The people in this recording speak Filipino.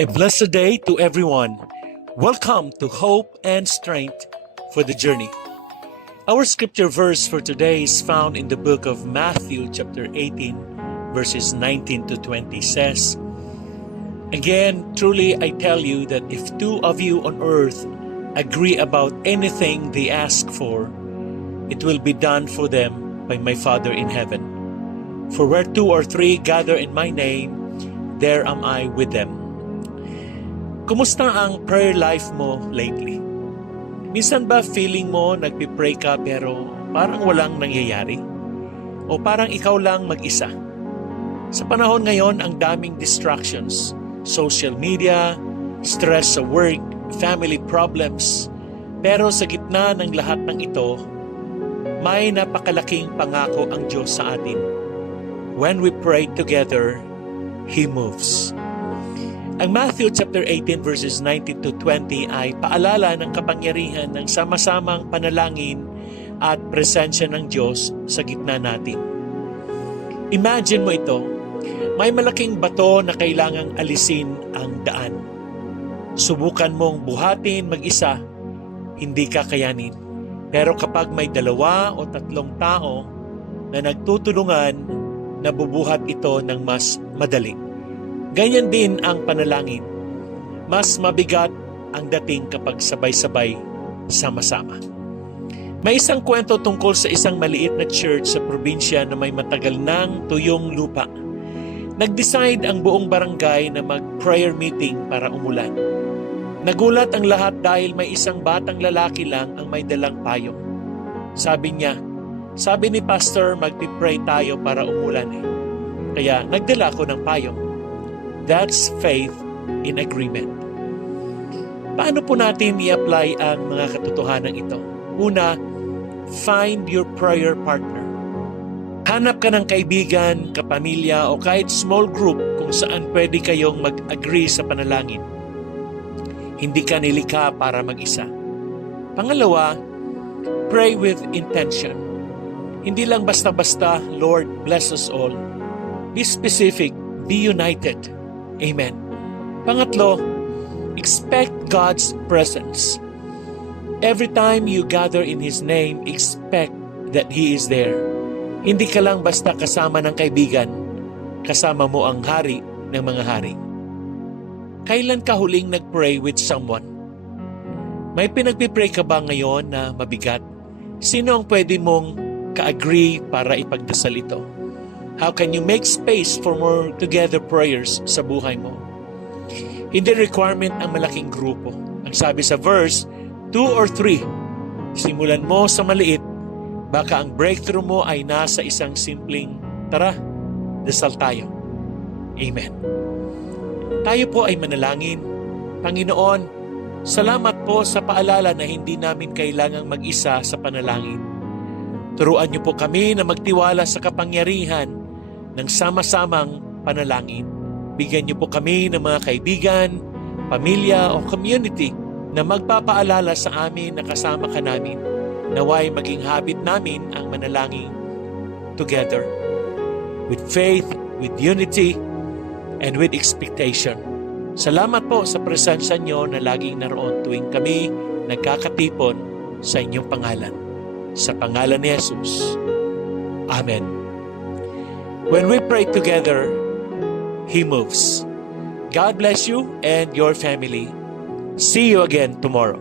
A blessed day to everyone. Welcome to Hope and Strength for the Journey. Our scripture verse for today is found in the book of Matthew chapter 18 verses 19 to 20 says, "Again, truly I tell you that if two of you on earth agree about anything they ask for, it will be done for them by my Father in heaven. For where two or three gather in my name, there am I with them." Kumusta ang prayer life mo lately? Minsan ba feeling mo nagpipray ka pero parang walang nangyayari? O parang ikaw lang mag-isa? Sa panahon ngayon, ang daming distractions, social media, stress sa work, family problems. Pero sa gitna ng lahat ng ito, may napakalaking pangako ang Diyos sa atin. When we pray together, He moves. Ang Matthew chapter 18 verses 19 to 20 ay paalala ng kapangyarihan ng sama-samang panalangin at presensya ng Diyos sa gitna natin. Imagine mo ito, may malaking bato na kailangang alisin ang daan. Subukan mong buhatin mag-isa, hindi kakayanin. Pero kapag may 2 o 3 tao na nagtutulungan, nabubuhat ito ng mas madali. Ganyan din ang panalangin. Mas mabigat ang dating kapag sabay-sabay, sama-sama. May isang kwento tungkol sa isang maliit na church sa probinsya na may matagal ng tuyong lupa. Nag-decide ang buong barangay na mag-prayer meeting para umulan. Nagulat ang lahat dahil may isang batang lalaki lang ang may dalang payong. Sabi niya, sabi ni pastor, magpipray tayo para umulan eh. Kaya nagdala ko ng payong. That's faith in agreement. Paano po natin i-apply ang mga katotohanan ito? Una, find your prayer partner. Hanap ka ng kaibigan, kapamilya o kahit small group kung saan pwede kayong mag-agree sa panalangin. Hindi ka nilikha para mag-isa. Pangalawa, pray with intention. Hindi lang basta-basta, Lord, bless us all. Be specific, be united. Amen. Pangatlo, expect God's presence. Every time you gather in His name, expect that He is there. Hindi ka lang basta kasama ng kaibigan, kasama mo ang hari ng mga hari. Kailan ka huling nag-pray with someone? May pinagpipray ka ba ngayon na mabigat? Sino ang pwede mong ka-agree para ipagdasal ito? How can you make space for more together prayers sa buhay mo? Hindi requirement ang malaking grupo. Ang sabi sa verse, 2 or 3. Simulan mo sa maliit. Baka ang breakthrough mo ay nasa isang simpleng, tara, dasal tayo. Amen. Tayo po ay manalangin. Panginoon, salamat po sa paalala na hindi namin kailangang mag-isa sa panalangin. Turuan niyo po kami na magtiwala sa kapangyarihan ng sama-samang panalangin. Bigyan niyo po kami ng mga kaibigan, pamilya o community na magpapaalala sa amin na kasama ka namin. Naway maging habit namin ang manalangin together with faith, with unity, and with expectation. Salamat po sa presensya niyo na laging naroon tuwing kami nagkakatipon sa inyong pangalan. Sa pangalan ni Jesus. Amen. When we pray together, He moves. God bless you and your family. See you again tomorrow.